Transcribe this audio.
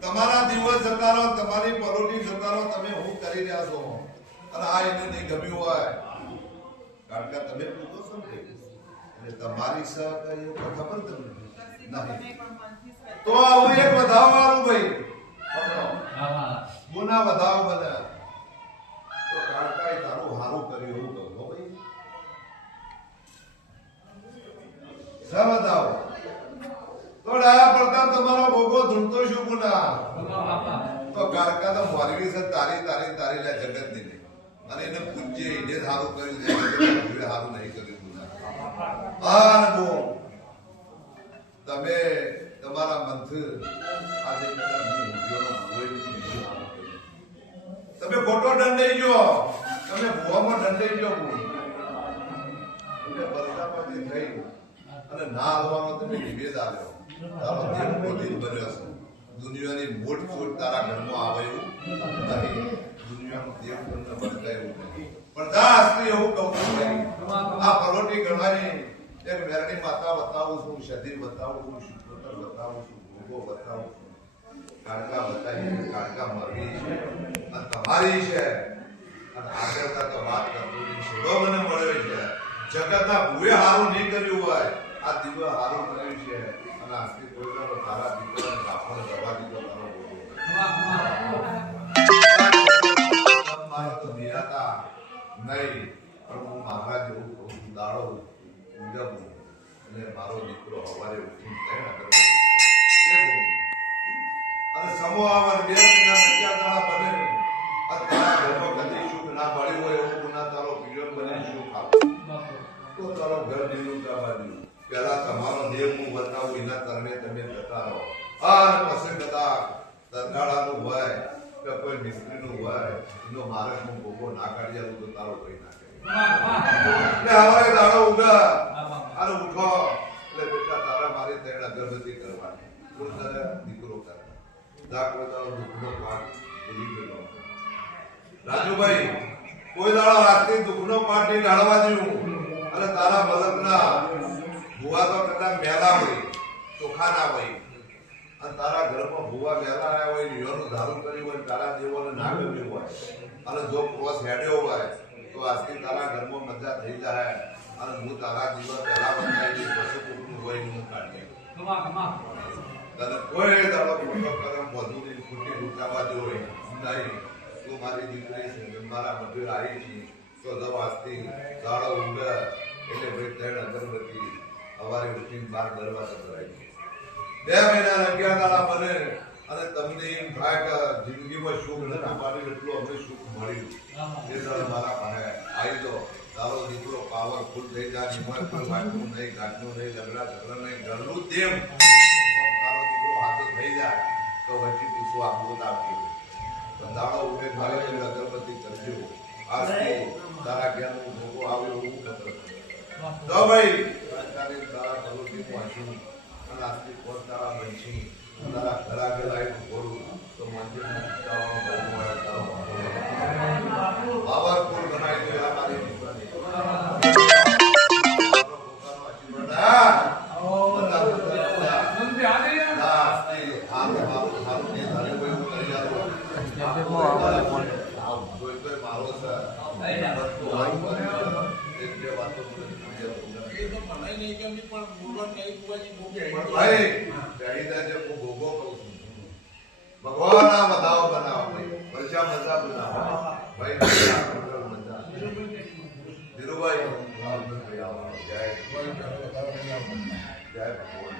તમારા દિવસ જતા રહો, તમારી પરોટી જતા રહો, તમે હું કરી રહ્યા છો અને આ એને નહીં ગમ્યું હોય કારણ કે તમે પૂછો છો ને એટલે તમારી સાથે એવું ખબર તમને નહીં તો આવું એક વધાવવાનું ભાઈ ગુના વધાવ બધા તો કાળકાએ તારું હારું કર્યું એવું કહો ભાઈ સા વધાવ તો ડાયા પડતા તમારો ભોગો ધૂળતો શું ગુના તો કાળકા તો મોરવી છે તારી તારી તારી લે જગત ની અને એને પૂજ્ય એને સારું કર્યું છે સારું નહીં કર્યું ગુના આ બો તમે તમારા મંથ આજે તમે ખોટો દંડ જો તમે ભુવામાં દંડ જો એટલે બરસામાંથી થઈ અને ના હાલવાનો તમે નિવેદ આવ્યો તારો દેવ બોધી બન્યો છે દુનિયાની મોટ ચોટ તારા ઘરમાં આવે એવું નહીં દુનિયાનો દેવ તમને બનતા એવું નહીં પણ દાસથી એવું કહું છું આ પરોટી ગણવાની એક મેરણી માતા બતાવું છું શરીર બતાવું છું શુક્ર બતાવું છું ભોગો બતાવું છું કાળકા બતાવી કાળકા મરવી છે અને તમારી છે અને આગળતા તો વાત કરતું છોડો મને મળ્યો છે જગતના ભૂએ હારું નહીં કર્યું હોય આ દીવો હારું કર્યું છે અને આજથી કોઈ તારા દીકરાને કાપડ દવા દીધો તારો મારો તો નિરાતા નહીં પણ હું મારા જેવું કહું દાડો ઉજવું અને મારો દીકરો સવારે ઉઠીને અને સમૂહ આવન 2 મહિના નક્યા દાડા બને અત્યારે ઘરમાં કદી સુખ ના મળ્યું હોય એવું ગુના તારો પીડિયો બને સુખ આપે તો તારો ઘર નીલું કરવા દીધું પહેલા તમારો દેવ હું બતાવું એના તરમે તમે જતા રહો અને પછી કદા તરગાળાનું હોય કે કોઈ મિસ્ત્રીનું હોય એનો મારકનો ભોગો ના કાઢી આવું તો તારો કોઈ ના કરે એટલે હવે દાડો ઉગા અને ઉઠો એટલે બેટા તારા મારી તેડ અગરબત્તી કરવાની કોઈ તારે દીકરો કરે દાખલો તારો દુઃખનો પાઠ ભૂલી ગયો રાજુભાઈ કોઈ દાડો રાત્રિ દુઃખનો પાઠ નહીં ઢાળવા દેવું અને તારા મલકના ભુવા તો કદાચ મેલા હોય ચોખા ના હોય અને તારા ઘરમાં ભુવા મેલા આવ્યા હોય યોનું ધારું કર્યું હોય તારા દેવોને ના કર્યું હોય અને જો ક્રોસ હેડ્યો હોય તો આજથી તારા ઘરમાં મજા થઈ જાય અને હું તારા દિવસ પહેલા બનાવી પશુ કુટુંબ હોય હું કાઢી તને કોઈ દાડો મોટો કરમ મજૂરી ખોટી લૂંટાવા દો હોય નહીં તું મારી દીકરી છે મારા મજૂર આવી છે તો જો આજથી દાડો ઊંઘે એટલે ભાઈ ત્રણ અગરબત્તી સવારે ઉઠીને 12 દરવાજા કરાવી 2 મહિના લગ્યા દાડા બને અને તમને એમ થાય કે જિંદગીમાં સુખ નથી પાડી એટલું અમને સુખ મળ્યું એ દાડો મારા પાસે આવી દો તારો દીકરો પાવરફુલ થઈ જાય નિમય કોઈ વાંચવું નહીં ગાંઠનું નહીં લગડા ઝઘડા નહીં ઘરનું દેવ તારો દીકરો હાથો થઈ જાય તો વચ્ચે પૂછવા આપવું આપી દાડો ઉઠે મારે અગરબત્તી કરજો આજથી તારા ઘેરનું ભોગો આવ્યો એવું ખબર તો ભાઈ તારા પરોટી પહોંચ્યું અને આજથી પોત તારા બનશી તારા ઘરા ઘેર ઘોડું તો મંદિરમાં પાવરફુલ બનાવી દો મારી દીકરાની ભગવાન આ બધાઓ બનાવો વર્ષા મજા બનાવો ભાઈ ધીરુભાઈ જય ભગવાન